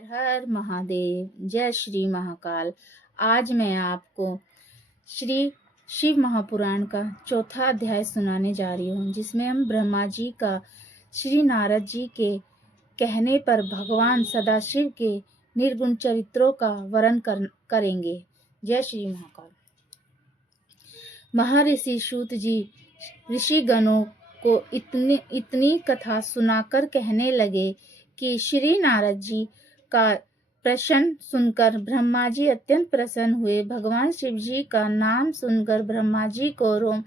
हर हर महादेव। जय श्री महाकाल। आज मैं आपको श्री शिव महापुराण का चौथा अध्याय सुनाने जा रही हूँ, जिसमें हम ब्रह्मा जी का श्री नारद जी के कहने पर भगवान सदाशिव के निर्गुण चरित्रों का वर्णन करेंगे। जय श्री महाकाल। महर्षि सूत जी ऋषिगणों को इतनी कथा सुनाकर कहने लगे कि श्री नारद जी का प्रश्न सुनकर ब्रह्मा जी अत्यंत प्रसन्न हुए। भगवान शिव जी का नाम सुनकर ब्रह्मा जी को रोम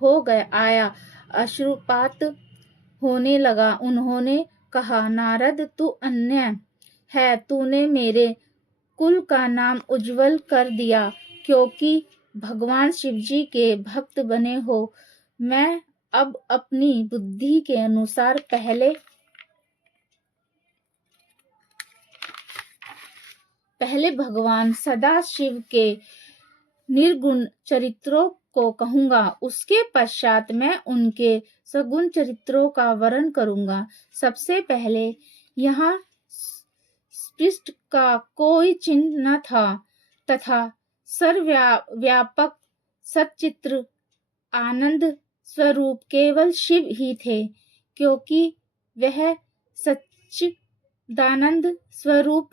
हो गया आया, अश्रुपात होने लगा। उन्होंने कहा, नारद तू अन्य है, तूने मेरे कुल का नाम उज्जवल कर दिया, क्योंकि भगवान शिव जी के भक्त बने हो। मैं अब अपनी बुद्धि के अनुसार पहले भगवान सदाशिव के निर्गुण चरित्रों को कहूंगा, उसके पश्चात मैं उनके सगुण चरित्रों का वर्णन करूंगा। सबसे पहले यहाँ पृष्ठ का कोई चिन्ह न था तथा सर्वव्यापक सच्चित्र आनंद स्वरूप केवल शिव ही थे, क्योंकि वह सच्चिदानंद स्वरूप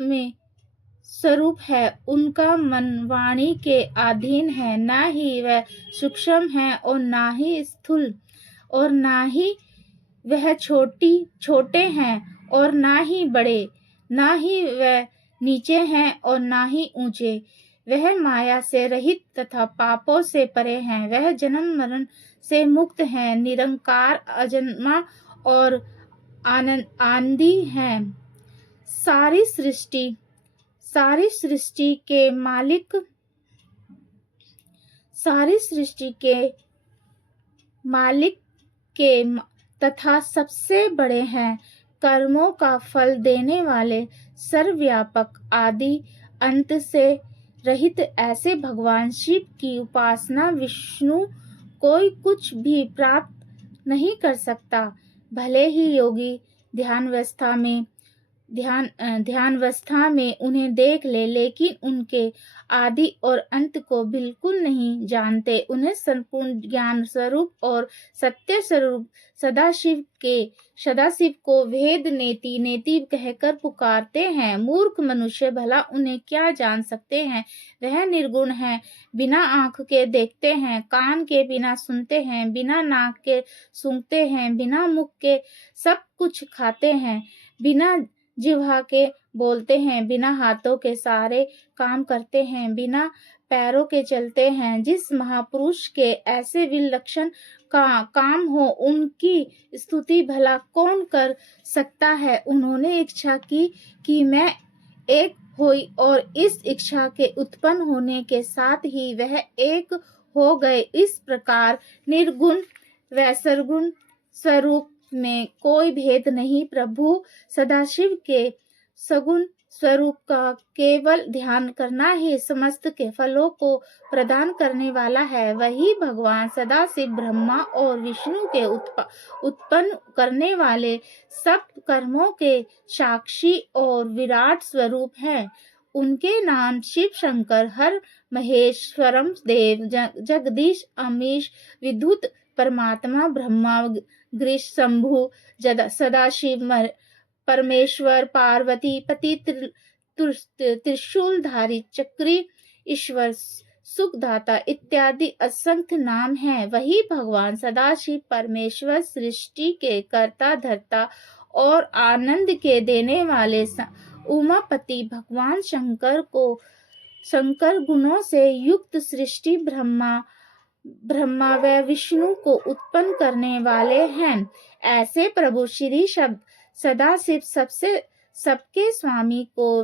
है। उनका मन वाणी के अधीन है, ना ही वह सूक्ष्म है और ना ही स्थूल, और ना ही वह छोटे हैं और ना ही बड़े, ना ही वह नीचे हैं और ना ही ऊंचे। वह माया से रहित तथा पापों से परे हैं। वह जन्म मरण से मुक्त हैं, निरंकार अजन्मा और आनंदी हैं। सारी सृष्टि के मालिक तथा सबसे बड़े हैं। कर्मों का फल देने वाले, सर्वव्यापक, आदि अंत से रहित ऐसे भगवान शिव की उपासना विष्णु कोई कुछ भी प्राप्त नहीं कर सकता। भले ही योगी ध्यानावस्था में उन्हें देख ले, लेकिन उनके आदि और अंत को बिल्कुल नहीं जानते। उन्हें संपूर्ण ज्ञान स्वरूप और सत्य स्वरूप सदाशिव को भेद नेति कहकर पुकारते हैं। मूर्ख मनुष्य भला उन्हें क्या जान सकते हैं। वह निर्गुण है, बिना आंख के देखते हैं, कान के बिना सुनते हैं, बिना नाक के सूंघते हैं, बिना मुख के सब कुछ खाते हैं, बिना जिह्वा के बोलते हैं, बिना हाथों के सारे काम करते हैं, बिना पैरों के चलते हैं। जिस महापुरुष के ऐसे विलक्षण काम हो, उनकी स्तुति भला कौन कर सकता है। उन्होंने इच्छा की कि मैं एक होई, और इस इच्छा के उत्पन्न होने के साथ ही वह एक हो गए। इस प्रकार निर्गुण व सरगुण स्वरूप में कोई भेद नहीं। प्रभु सदाशिव के सगुण स्वरूप का केवल ध्यान करना ही समस्त के फलों को प्रदान करने वाला है। वही भगवान सदाशिव ब्रह्मा और विष्णु के उत्पन्न करने वाले सब कर्मों के साक्षी और विराट स्वरूप हैं। उनके नाम शिव, शंकर, हर, महेश्वरम, देव, जगदीश, अमीश, विद्युत, परमात्मा, ब्रह्मा, गृष, शंभु, सदाशिव, परमेश्वर, पार्वती पति, त्रिशूलधारी, चक्री, ईश्वर, सुखदाता इत्यादि असंख्य नाम हैं। वही भगवान सदाशिव परमेश्वर सृष्टि के कर्ता धर्ता और आनंद के देने वाले उमापति भगवान शंकर गुणों से युक्त सृष्टि ब्रह्मा व विष्णु को उत्पन्न करने वाले हैं। ऐसे प्रभु श्री सदाशिव सबके स्वामी को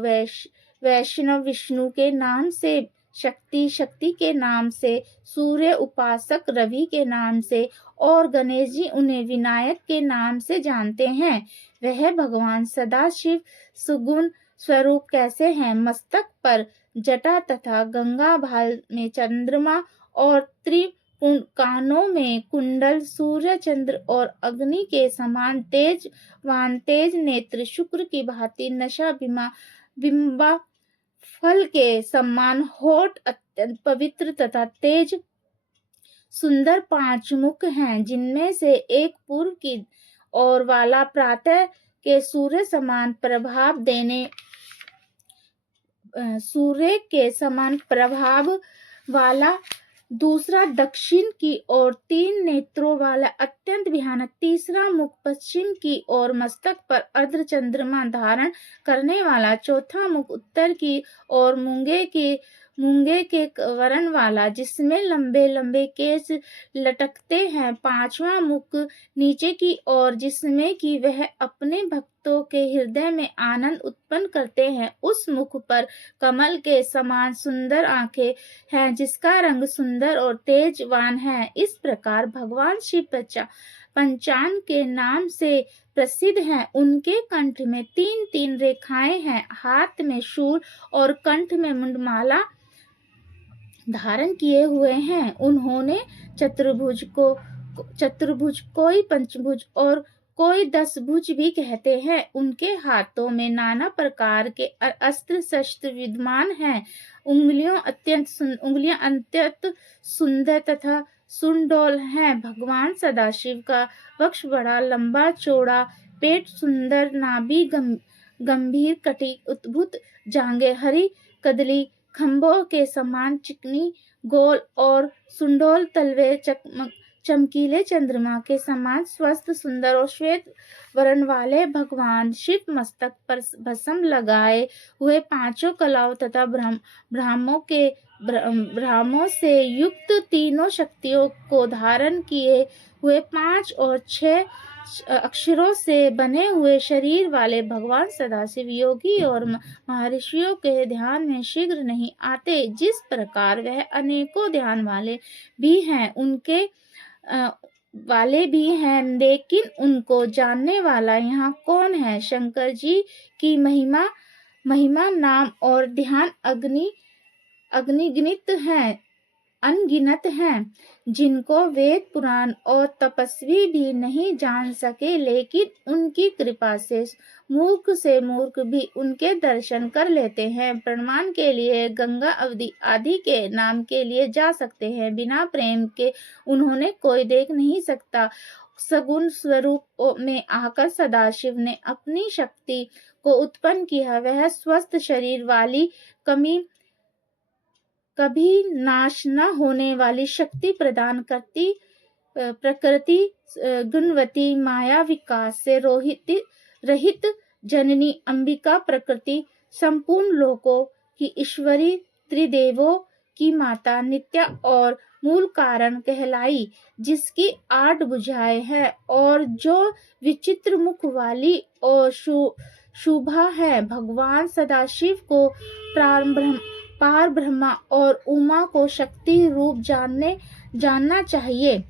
वैष्णव विष्णु के नाम से, शक्ति के नाम से, सूर्य उपासक रवि के नाम से, और गणेश जी उन्हें विनायक के नाम से जानते हैं। वह भगवान सदाशिव सुगुण स्वरूप कैसे हैं। मस्तक पर जटा तथा गंगा भाल में चंद्रमा और कानों में कुंडल, सूर्य, चंद्र और अग्नि के समान तेज नेत्र, शुक्र की भांति नशा बिंबा फल के समान होठ अत्यंत पवित्र तथा तेज सुंदर 5 मुख हैं, जिनमें से एक पूर्व की ओर वाला प्रातः के सूर्य समान प्रभाव देने सूर्य के समान प्रभाव वाला, दूसरा दक्षिण की ओर 3 नेत्रों वाला अत्यंत भयानक, तीसरा मुख पश्चिम की ओर मस्तक पर अर्ध चंद्रमा धारण करने वाला, चौथा मुख उत्तर की ओर मूंगे के वर्ण वाला, जिसमें लंबे लंबे केश लटकते हैं, पांचवा मुख नीचे की ओर, जिसमें कि वह अपने भक्तों के हृदय में आनंद उत्पन्न करते हैं, उस मुख पर कमल के समान सुंदर आंखें हैं, जिसका रंग सुंदर और तेजवान है। इस प्रकार भगवान शिव पंचांग के नाम से प्रसिद्ध हैं। उनके कंठ में 3-3 रेखाएं हैं, हाथ में शूल और कंठ में मुंडमाला धारण किए हुए हैं। उन्होंने चतुर्भुज कोई पंचभुज और कोई 10 भुज भी कहते हैं। उनके हाथों में नाना प्रकार के अस्त्र शस्त्र विद्यमान हैं। उंगलियां अत्यंत सुंदर तथा सुंडोल हैं। भगवान सदाशिव का वक्ष बड़ा लंबा चौड़ा, पेट सुंदर, नाभि गंभीर, कटी अद्भुत, जांघें हरी कदली खंभों के समान चिकनी गोल और सुंडोल, तलवे चमकीले चंद्रमा के समान स्वस्थ सुंदर और श्वेत वर्ण वाले। भगवान शिव मस्तक पर भस्म लगाए हुए 5 कलाओं तथा ब्रह्मों से युक्त तीनों शक्तियों को धारण किए हुए 5 और 6 अक्षरों से बने हुए शरीर वाले भगवान सदाशिव योगी और महर्षियों के ध्यान में शीघ्र नहीं आते। जिस प्रकार वह अनेकों ध्यान वाले भी हैं, लेकिन उनको जानने वाला यहाँ कौन है? शंकर जी की महिमा नाम और ध्यान अनगिनत हैं, जिनको वेद पुराण और तपस्वी भी नहीं जान सके, लेकिन उनकी कृपा से मूर्ख भी उनके दर्शन कर लेते हैं। प्रमाण के लिए गंगा अवधि आदि के नाम के लिए जा सकते हैं। बिना प्रेम के उन्होंने कोई देख नहीं सकता। सगुण स्वरूप में आकर सदाशिव ने अपनी शक्ति को उत्पन्न किया। वह स्वस्थ शरीर वाली कभी नाश न होने वाली शक्ति प्रदान करती, प्रकृति गुणवती, माया विकास से रहित जननी अंबिका, प्रकृति संपूर्ण लोकों की ईश्वरी, त्रिदेवों की माता, नित्या और मूल कारण कहलाई, जिसकी 8 भुजाएं हैं और जो विचित्र मुख वाली और शुभा है। भगवान सदाशिव को पार ब्रह्मा और उमा को शक्ति रूप जानना चाहिए।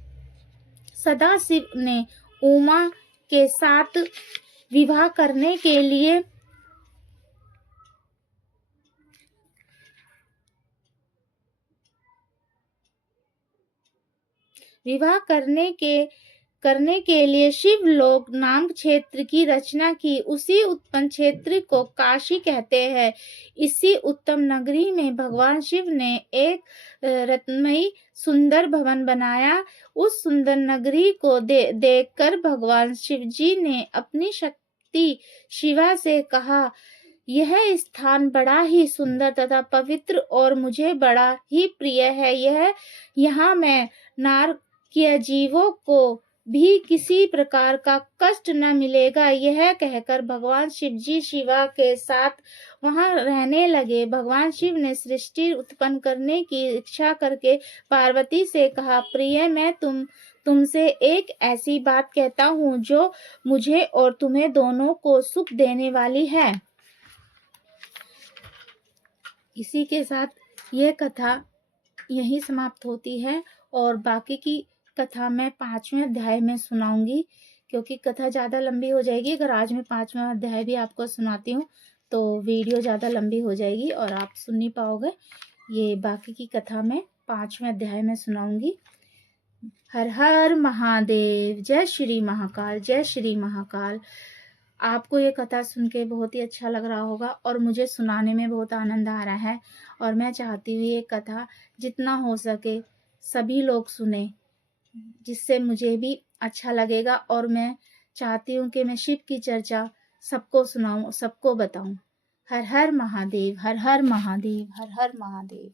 सदाशिव ने उमा के साथ विवाह करने के लिए शिवलोक नाम क्षेत्र की रचना की। उसी उत्पन्न क्षेत्र को काशी कहते हैं। इसी उत्तम नगरी में भगवान शिव ने एक रत्नमयी सुंदर भवन बनाया। उस सुंदर नगरी को देखकर भगवान शिव जी ने अपनी शक्ति शिवा से कहा, यह स्थान बड़ा ही सुंदर तथा पवित्र और मुझे बड़ा ही प्रिय है। यहाँ मैं नारकीय जीवों को भी किसी प्रकार का कष्ट न मिलेगा। यह कहकर भगवान शिव जी शिवा के साथ वहां रहने लगे। भगवान शिव ने सृष्टि उत्पन्न करने की इच्छा करके पार्वती से कहा, प्रिय, मैं तुमसे एक ऐसी बात कहता हूँ जो मुझे और तुम्हें दोनों को सुख देने वाली है। इसी के साथ यह कथा यही समाप्त होती है और बाकी की कथा मैं 5वें अध्याय में सुनाऊंगी, क्योंकि कथा ज़्यादा लंबी हो जाएगी। अगर आज मैं 5वां अध्याय भी आपको सुनाती हूँ तो वीडियो ज़्यादा लंबी हो जाएगी और आप सुन नहीं पाओगे। ये बाकी की कथा मैं 5वें अध्याय में सुनाऊंगी। हर हर महादेव। जय श्री महाकाल, जय श्री महाकाल। आपको ये कथा सुन के बहुत ही अच्छा लग रहा होगा और मुझे सुनाने में बहुत आनंद आ रहा है और मैं चाहती हूँ ये कथा जितना हो सके सभी लोग सुने, जिससे मुझे भी अच्छा लगेगा और मैं चाहती हूँ कि मैं शिव की चर्चा सबको सुनाऊँ, सबको बताऊँ। हर हर महादेव, हर हर महादेव, हर हर महादेव।